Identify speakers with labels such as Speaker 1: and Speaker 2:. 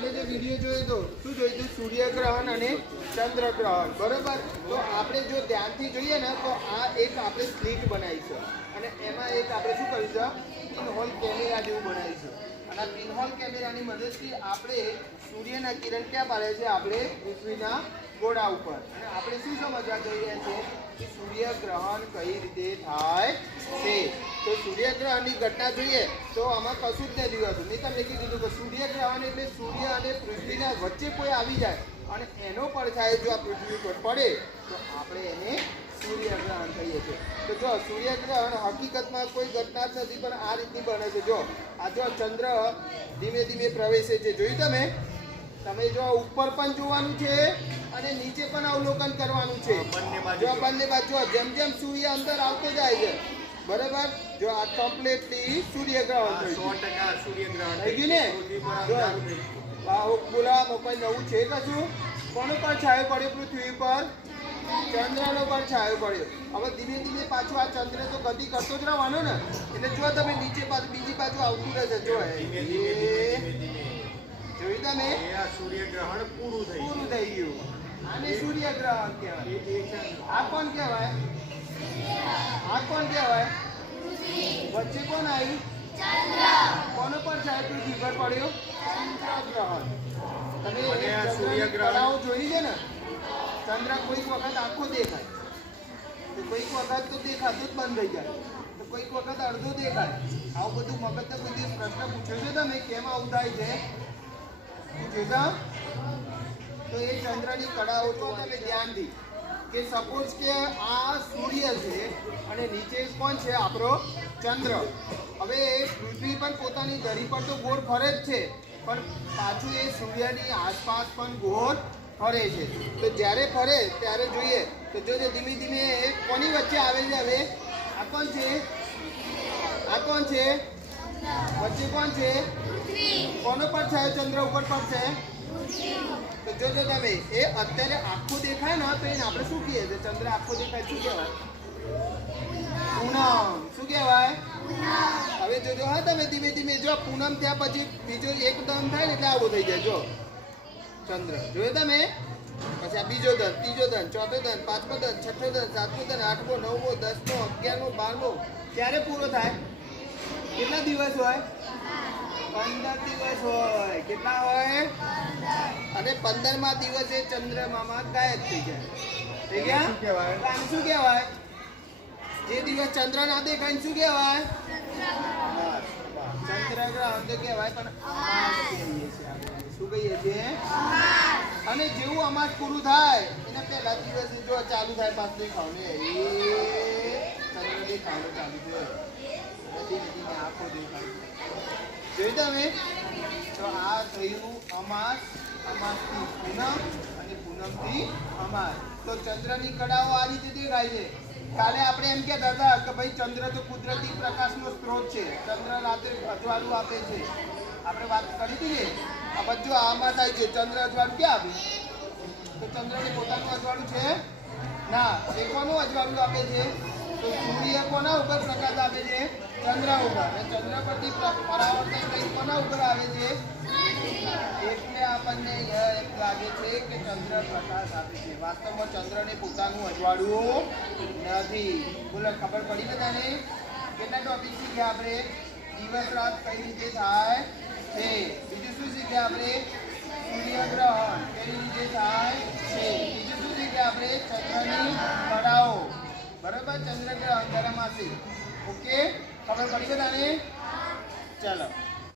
Speaker 1: કાલે જે વીડિયો જોયો તો શું જોયું હતું સૂર્યગ્રહણ અને ચંદ્રગ્રહણ, બરોબર? તો આપણે જો ધ્યાનથી જોઈએ ને તો આ એક આપણે સ્લીટ બનાવીશું અને એમાં એક આપણે શું કરીશું પિનહોલ કેમેરા જેવું બનાવીશું અને આ પિનહોલ કેમેરાની મદદથી આપણે સૂર્યના કિરણ ક્યાં પાડે છે? આપણે પૃથ્વીના ગોળા ઉપર. અને આપણે શું સમજવા જઈ રહ્યા છીએ કે સૂર્યગ્રહણ કઈ રીતે થાય? સૂર્યગ્રહણની ઘટના જોઈએ તો આમાં કશું જ નહીં હોતું. મેં તમને કીધું કે સૂર્યગ્રહણ એટલે સૂર્ય અને પૃથ્વીના વચ્ચે કોઈ આવી જાય અને એનો પડછાયો જો આ પૃથ્વી પર પડે તો આપણે એને સૂર્યગ્રહણ કહીએ છીએ. તો જો સૂર્યગ્રહણ હકીકતમાં કોઈ ઘટના જ નથી પણ આ રીતની બને છે. જો આ જો ચંદ્ર ધીમે ધીમે પ્રવેશે છે. જોયું તમે? તમે જો ઉપર પણ જોવાનું છે અને નીચે પણ અવલોકન કરવાનું છે. જો બંને બાજુ જેમ જેમ સૂર્ય અંદર આવતો જાય છે બરાબર? જો આ કમ્પ્લીટલી સૂર્યગ્રહણ
Speaker 2: સો ટકા સૂર્યગ્રહણ
Speaker 1: થઈ ગયું ને? કોઈ નવું છે કશું કોનો પણ છાયો પડ્યો પૃથ્વી પર ચંદ્રનો પણ છાયો પડ્યો. હવે ધીમે ધીમે પાછું આ ચંદ્ર તો ગતિ કરતો જ રહેવાનો ને. એટલે જો તમે નીચે પાછું બીજી બાજુ આવતું રહેશે જો જોયું તમે?
Speaker 2: સૂર્યગ્રહણ પૂરું થઈ
Speaker 1: પૂરું થઈ ગયું. આને સૂર્યગ્રહણ કહેવાય. આ કોણ કહેવાય? આ કોણ કહેવાય? વચ્ચે કોણ આવ્યું કોનો પર જાય પૃથ્વી પર પડ્યો? ચંદ્રગ્રહણ તમે
Speaker 2: સૂર્યગ્રહણ-
Speaker 1: જોઈ છે ને? ચંદ્ર કોઈક વખત આખો દેખાય. તો કોઈક વખત તો દેખાતું જ બંધ થઈ જાય. તો કોઈક વખત અડધો દેખાય. આવું બધું મગજને તો દિવસ પ્રશ્ન પૂછ્યો છે તમે કેમ આવું થાય છે? પૂછ્યું તો એ ચંદ્રની કળાઓ તો તમે ધ્યાનથી કે સપોઝ કે આ સૂર્ય છે અને નીચે કોણ છે આપણો ચંદ્ર. હવે પૃથ્વી પણ પોતાની ધરી પર તો ગોળ ફરે જ છે પણ પાછું એ સૂર્યની આસપાસ પણ ગોળ ફરે છે. તો જ્યારે ફરે ત્યારે જોઈએ તો જોજો ધીમે ધીમે એ કોની વચ્ચે આવે છે હવે? આ કોણ છે? આ કોણ છે? વચ્ચે કોણ છે? કોનો પર છે? ચંદ્ર ઉપર પર છે? તો જોજો તમે, એ અત્યારે આખું દેખાય ને, તો એને આપણે શું કહીએ? ચંદ્ર આખો દેખાય, શું કહેવાય? પૂનમ. શું કહેવાય? હવે જોજો, હા, તમે ધીમે ધીમે જો, પૂનમ થયા પછી બીજો એક દમ થાય ને, એટલે આવો થઈ જાય, જો. ચંદ્ર. જોયો તમે? પછી આ બીજો દન ત્રીજો દન ચોથો દન પાંચમો દન છઠ્ઠો દન સાતમો દન આઠમો, નવમો, દસમો, અગિયારમો, બારમો. ક્યારે પૂરો થાય? કેટલા દિવસ હોય? પંદર દિવસ હોય. કેટલા હોય? અને પંદરમા દિવસે ચંદ્રમામાં ગાયબ થઈ જાય.
Speaker 2: શું કહેવાય?
Speaker 1: તો શું કહેવાય? જે દિવસ ચંદ્ર ના દેખાય શું કહેવાય? ચંદ્રગ્રહણ તો કહેવાય પણ કહીએ શું કહીએ છીએ? અને જેવું અમાસ પૂરું થાય એના પહેલા દિવસે જો ચાલુ થાય પાછું દેખાવ ને એ ચંદ્ર ચાલુ થયો. દેખાય જોયું તમે? તો આ થયું અમાસ અમાસથી પૂનમ અને પૂનમથી અમાસ તો ચંદ્રની કળાઓ આ રીતે દેખાય છે, કાલે આપણે એમ કહેતા હતા કે ભાઈ ચંદ્ર તો કુદરતી પ્રકાશનો સ્ત્રોત છે ચંદ્ર રાત્રે અજવાળું આપે છે. આપણે વાત કરી હતી ને આ બધું આમાં થાય છે ચંદ્ર અજવાળું ક્યાં આપે તો ચંદ્રને પોતાનું અજવાળું છે ના એ કોનું અજવાળું આપે છે, તો સૂર્ય કોના ઉપર પ્રકાશ આપે છે? ચંદ્ર ઉપર ચંદ્ર પરથી પ્ર- પરાવર્તન થઈ કોના ઉપર આવે છે? એટલે આપણને એમ લાગે છે કે ચંદ્ર આપે છે. વાસ્તવમાં ચંદ્રને પોતાનું અજવાળું નથી. બોલો, ખબર પડી બધાને? કેટલા ટોપિક શીખ્યા આપણે? દિવસ રાત કઈ રીતે થાય છે? બીજું શું શીખ્યા આપણે? સૂર્યગ્રહણ કઈ રીતે થાય છે? બીજું શું શીખ્યા આપણે? ચંદ્રની કળાઓ બરાબર? ચંદ્રગ્રહણ ગરમાશે ઓકે? ખબર પડી બધાને ચાલો.